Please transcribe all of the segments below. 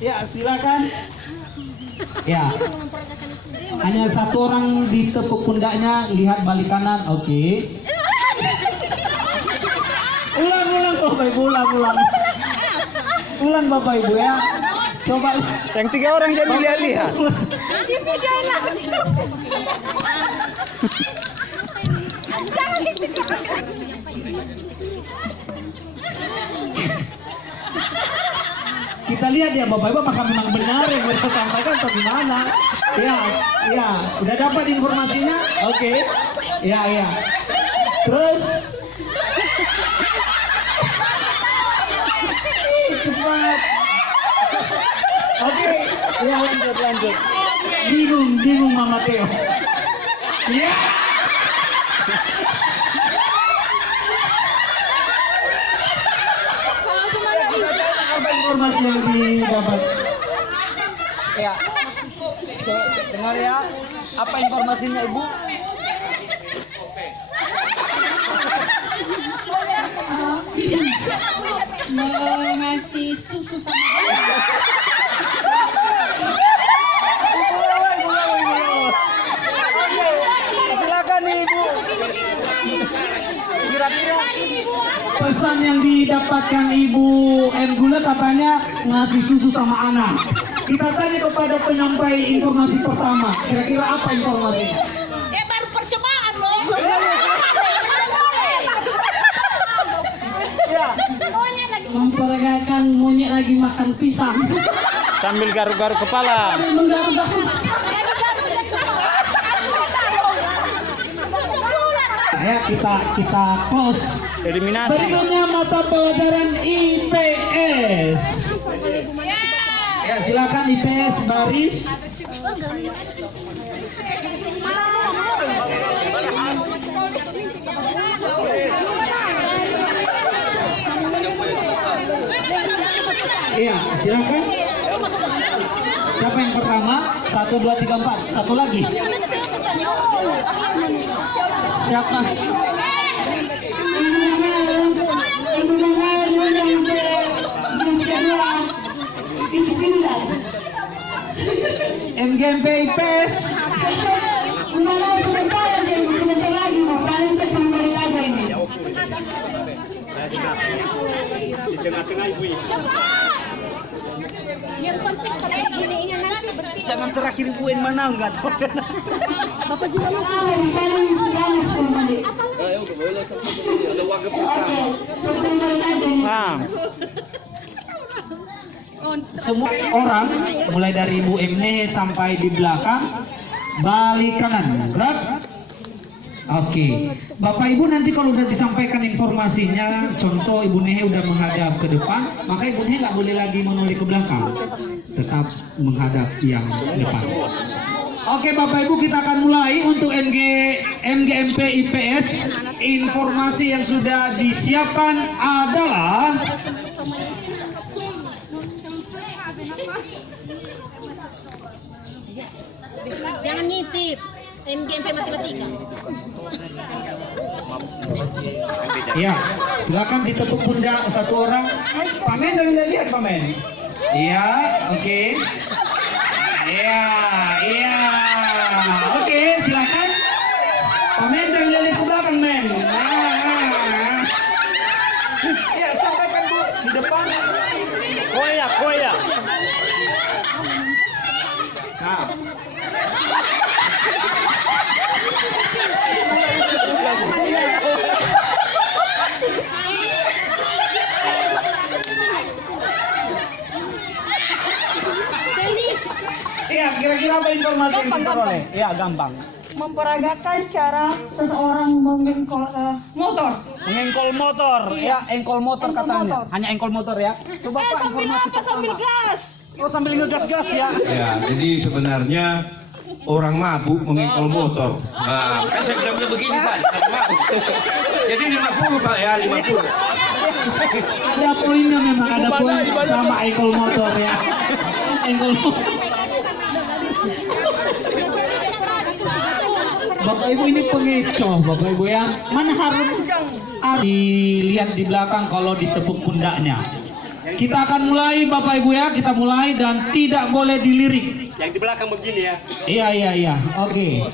Ya, silakan. Ya. Hanya satu orang ditepuk pundaknya, lihat balik kanan. Oke. Ulang Bapak Ibu, ulang. Ulang Bapak Ibu ya. Coba Yang 3 orang jadi lihat-lihat. kita lihat ya Bapak Ibu apakah memang benar yang mereka sampaikan atau gimana. Ya, udah dapat informasinya? Oke. Ya. Terus cepat. Oke, ya lanjut. Bingung Mama Theo. Ya. Apa informasi yang didapat? Ya. Dengar ya. Apa informasinya Ibu? Ngasih susu sama Silakan Ibu. Kira-kira pesan yang didapatkan Ibu M. Gula katanya ngasih susu sama anak. Kita tanya kepada penyampai informasi pertama, kira-kira apa informasinya? baru percobaan loh. Memperagakan monyet lagi makan pisang. sambil garuk-garuk kepala. Ya, kita close. Eliminasi. Berikutnya mata pelajaran IPS. Ya, silakan IPS baris. Iya, silakan. Siapa yang pertama? 1, 2, 3, 4. Satu lagi. Siapa? MGMP IPS. Di tengah-tengah Ibu. Jangan terakhir Ibu yang mana enggak tahu kan. Bapak juga Ada warga pertama. Semua orang mulai dari Ibu Emne sampai di belakang balik kanan gerak. Oke, Bapak Ibu nanti kalau udah disampaikan informasinya, contoh Ibu Nehe udah menghadap ke depan, maka Ibu Nehe nggak boleh lagi menoleh ke belakang, tetap menghadap yang depan. Oke Bapak Ibu, kita akan mulai untuk MGMP IPS. Informasi yang sudah disiapkan adalah jangan ngintip. MGMP matematika. ya, silakan ditepuk pundak satu orang. Pamen jangan lihat Pamen. Iya, oke. Iya. Oke, silakan. Pamen jangan lihat ke belakang, men. Ya, sampaikan Bu di depan. Koyak. Nah. Iya, kira-kira apa informasi yang diperoleh? Iya, gampang. Memperagakan cara seseorang mengengkol motor. Mengengkol motor, ya, engkol motor Engkol katanya. motor. Hanya engkol motor ya. Coba Pak informasi pertama. gas. Oh, sambil ngegas-gas ya. Ya, jadi sebenarnya orang mabuk mengengkol motor. Nah, kan saya bilang begini Pak, jangan mabuk. Jadi 50 Pak ya, 50. Ada poinnya memang, ada poin sama engkol motor ya. Engkol motor. Bapak Ibu ini pengecoh Bapak Ibu ya. Mana harus dilihat di belakang kalau ditepuk pundaknya. kita akan mulai Bapak Ibu ya, kita mulai dan tidak boleh dilirik. Yang di belakang begini ya. Iya. Oke.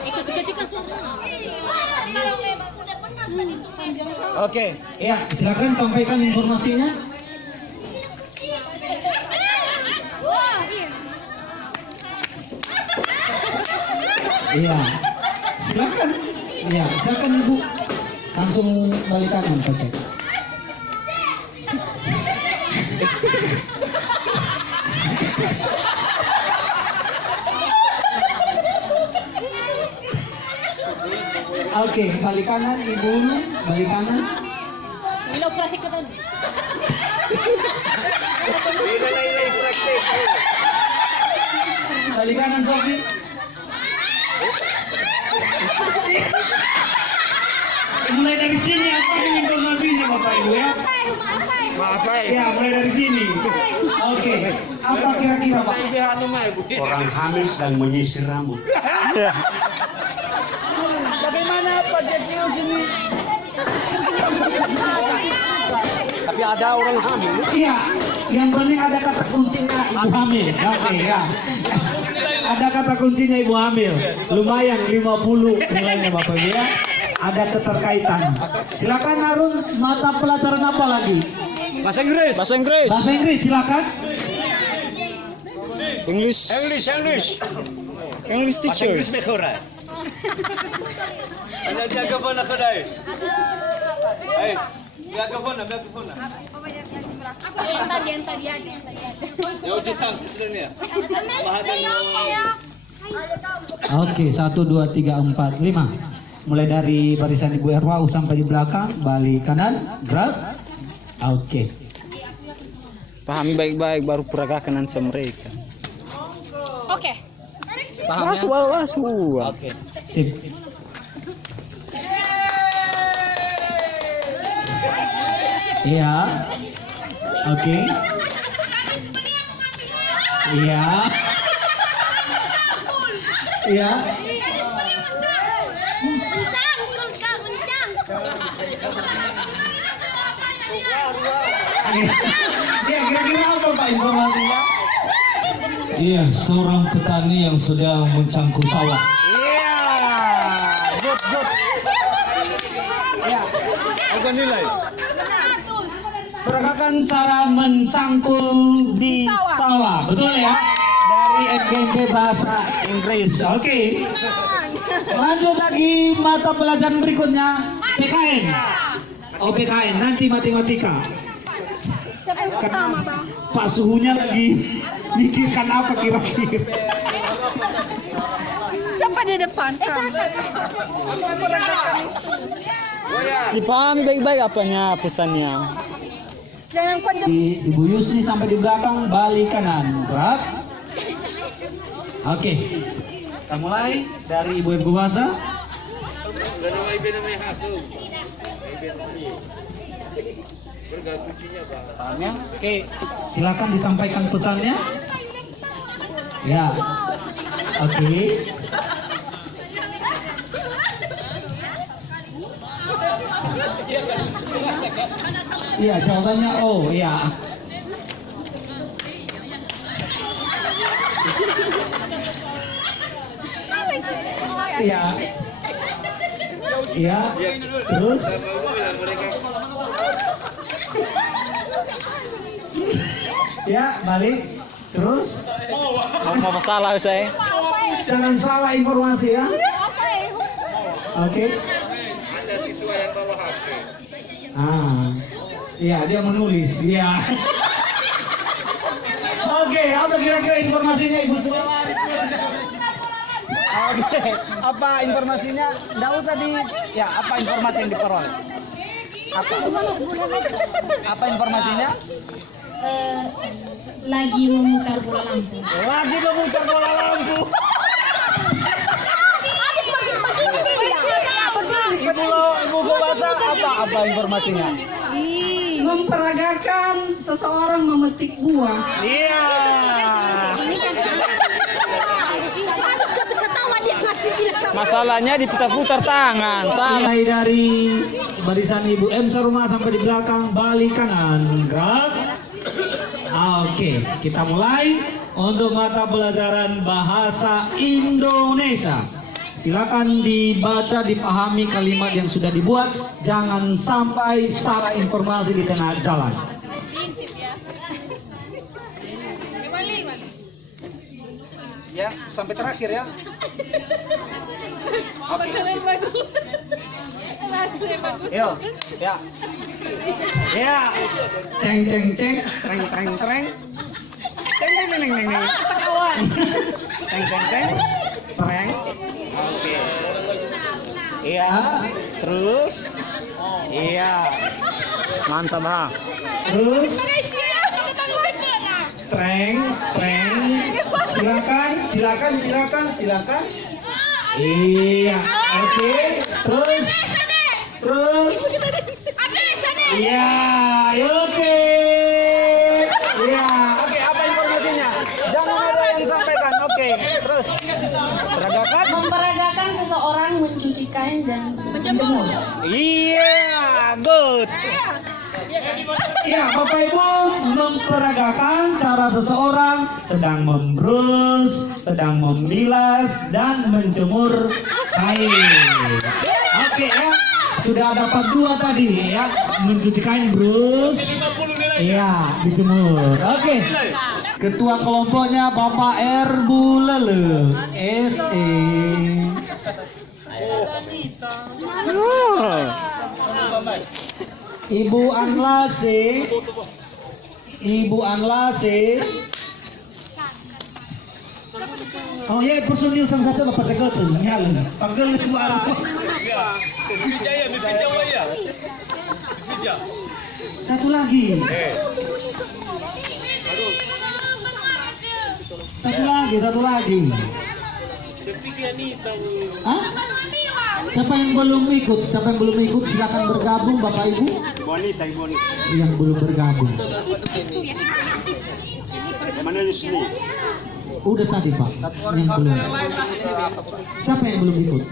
Ikut juga suara. Oke. Ya, silakan sampaikan informasinya. Iya. Silakan. Iya, silakan Ibu. Langsung balik kanan, Pak Cek. Oke, balik kanan Ibu, balik kanan. Ilaw praktik ka doon. Balik kanan Sofi. Mulai dari sini apa ini informasinya Bapak Ibu ya? Maaf Ya, mulai dari sini. Oke, apa kira-kira Pak? Orang hamil sedang menyisir rambut. Bagaimana Pak Jeknius ini? Tapi ada orang hamil. Iya, yang penting ada kata kuncinya ibu hamil. Oke ya. Ada kata kuncinya ibu hamil. Lumayan 50 nilainya Bapak Ibu ya. Ada keterkaitan. Silakan Harun, mata pelajaran apa lagi? Bahasa Inggris. Bahasa Inggris. Bahasa Inggris silakan. English teacher. English mekora. Ana jaga phone ako dai. Ay, jaga phone. Diantar dia. Ya uji tang sebenarnya. Bahagian Oke, 1, 2, 3, 4, 5. Mulai dari barisan Ibu Erwau sampai di belakang, balik kanan, gerak. Oke. Pahami baik-baik baru peragakan ansa mereka. Oke. Paham ya? Oke. Sip. Iya. Oke. Iya. Iya. Ya, kira-kira apa Pak informasinya? Iya, seorang petani yang sedang mencangkul sawah. Iya. Good. Ya. Apa nilai? Peragakan cara mencangkul di sawah, betul ya? Dari MGMP Bahasa Inggris. Oke. Lanjut lagi mata pelajaran berikutnya, PKN. Oh PKN, nanti matematika. Karena Pak Suhunya lagi mikirkan apa kira-kira. Siapa di depan? Dipahami baik-baik apanya pesannya. Jangan panjang. Di Ibu Yusni sampai di belakang, balik kanan, gerak. Oke. Kita mulai dari Ibu Bahasa. Pesannya. Oke, silakan disampaikan pesannya. Ya. Oke. Iya, jawabannya oh, iya. Iya. Iya. Terus ya, balik. Terus Mau masalah saya. jangan salah informasi ya. Oke. Ada siswa yang bawa HP. Iya, dia menulis. Iya. Oke, apa kira-kira informasinya Ibu Sri? Oke. Apa informasinya? Nggak usah ya apa informasi yang diperoleh? Apa informasinya? Lagi memutar bola lampu. Lagi memutar bola lampu. Ibu bahasa apa informasinya? Memperagakan seseorang memetik buah. Iya. Masalahnya diputar-putar tangan. Salah. Mulai dari barisan Ibu M serumah sampai di belakang balik kanan. Gerak. Oke, kita mulai untuk mata pelajaran bahasa Indonesia. Silakan dibaca, dipahami kalimat yang sudah dibuat. Jangan sampai salah informasi di tengah jalan. Ya, sampai terakhir ya. Oke. Yo, ya. Ya. Ceng ceng ceng. Treng treng treng. Teng teng teng teng teng. Teng teng teng. Treng. Oke. Iya. Terus. Iya. Mantap, ha. Terus treng treng. Silakan. Iya. Oke. Terus. Iya. Oke. Iya. Oke, apa informasinya? Jangan ada yang sampaikan. Oke. Terus. Peragakan. Memperagakan seseorang mencuci kain dan menjemur. Iya, good. Ya, Bapak Ibu, memperagakan cara seseorang sedang membrus, sedang membilas, dan menjemur kain. Oke ya, sudah dapat 2 tadi ya, mencuci kain, brus, iya, dijemur. Oke, ketua kelompoknya Bapak R. Bulele, SE. Ibu Anlase. Oh ya, personil sang satu Bapak jaga tuh, nyala. Panggil Ibu Anlase. Satu lagi. Satu lagi. Hah? Siapa yang belum ikut? Silakan bergabung Bapak Ibu. Bonita. Yang belum bergabung. Mana di sini? Udah tadi Pak. Yang belum. Siapa yang belum ikut?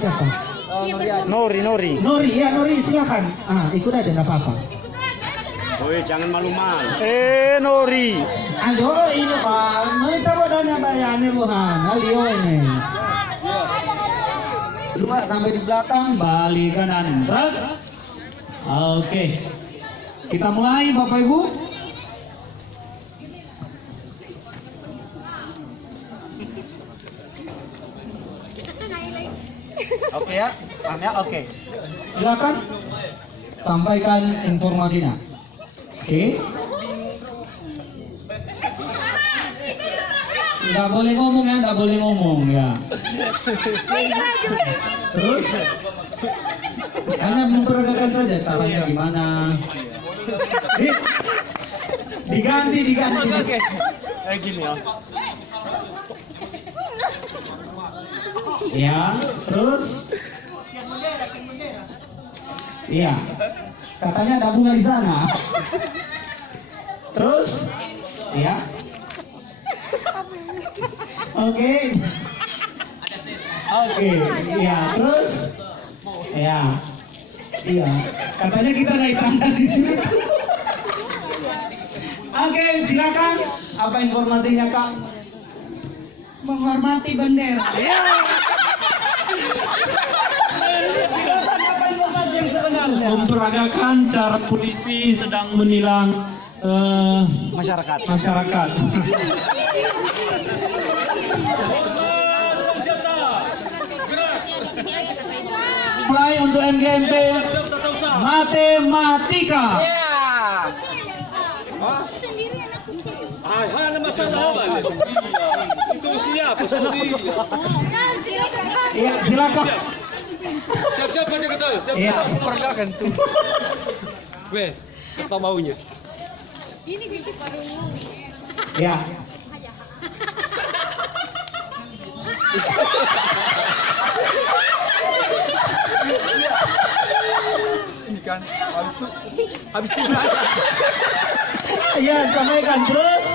Siapa? Nori. Nori, silakan. Ikut aja enggak apa-apa. Woi, jangan malu-malu. Nori. Aduh, ini Pak. Kita bodanya bayarnya bukan. Alio ini. 2 sampai di belakang, balik kanan. Gerak. Oke. Kita mulai Bapak Ibu. Oke ya, paham ya? Oke. Silakan sampaikan informasinya. Oke. Nggak boleh ngomong ya. Terus hanya memperagakan saja caranya gimana. Diganti. Gini ya. Ya, terus. Iya. Katanya ada bunga di sana. Terus, ya. Oke, iya, terus, ya, iya. Katanya kita naik tangga di sini. Oke, silakan. Apa informasinya Kak? Menghormati bendera. Apa informasi yang sebenarnya? Memperagakan cara polisi sedang menilang Masyarakat. Mulai untuk MGMP Matematika. Hana masalah. Itu siapa? Iya, silakan. Siap-siap aja kata. Iya. Peragakan tuh. Weh, apa maunya? Ini gitu baru. Ya. Ini kan habis itu Ya, sampaikan terus.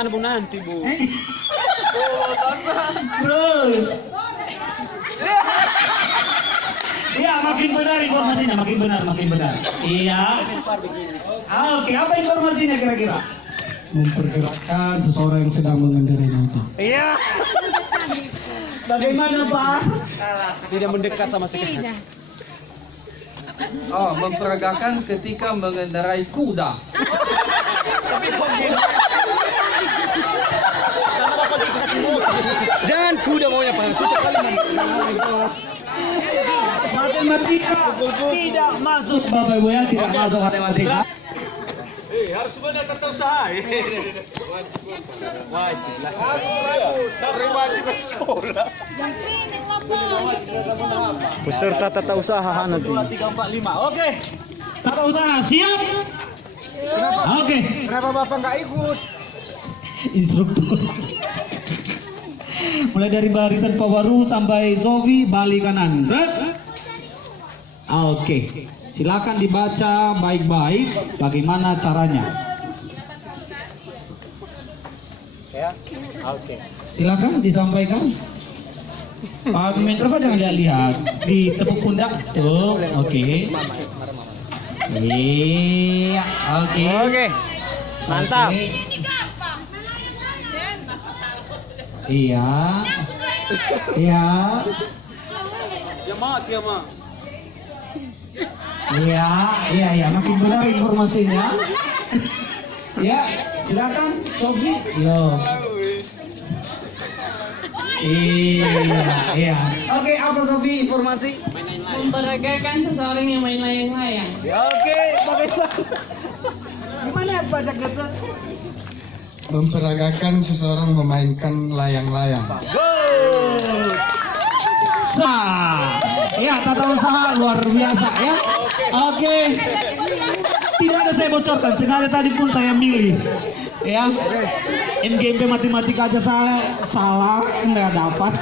Jangan Bu nanti Bu. Terus. Iya, makin benar informasinya, makin benar. Iya. Oke, apa informasinya kira-kira? Mempergerakkan seseorang yang sedang mengendarai motor. Iya. Bagaimana Pak? Tidak mendekat sama sekali. Oh, memperagakan ketika mengendarai kuda. Jangan kuda maunya Pak. Susah kali Matematika tidak masuk Bapak Ibu ya, tidak masuk matematika. harus benar tata usaha. Wajib lah. Wajib sekolah. Peserta tata usaha nanti. 345. Oke. Tata usaha siap? Oke. Kenapa Bapak nggak ikut? Instruktur. Mulai dari barisan Pawaru sampai Zovi balik kanan. Oke. Silakan dibaca baik-baik bagaimana caranya. Ya. Oke. Silakan disampaikan. Pak Menko jangan lihat di tepuk pundak. Tuh, oke. Iya, oke. Oke. Mantap. Oke. Iya. Iya. Ya mati ya Ma. Iya, makin benar informasinya. Ya, silakan Sofi. Yo. Iya. Oke, apa Sofi informasi? Memperagakan seseorang yang main layang-layang. Oke, bagaimana? Gimana ya Pak Jakarta? Memperagakan seseorang memainkan layang-layang. Good. Ya, tata usaha luar biasa ya. Oke. Tidak ada saya bocorkan, sengaja tadi pun saya milih. Ya. MGMP matematika aja saya salah, nggak dapat.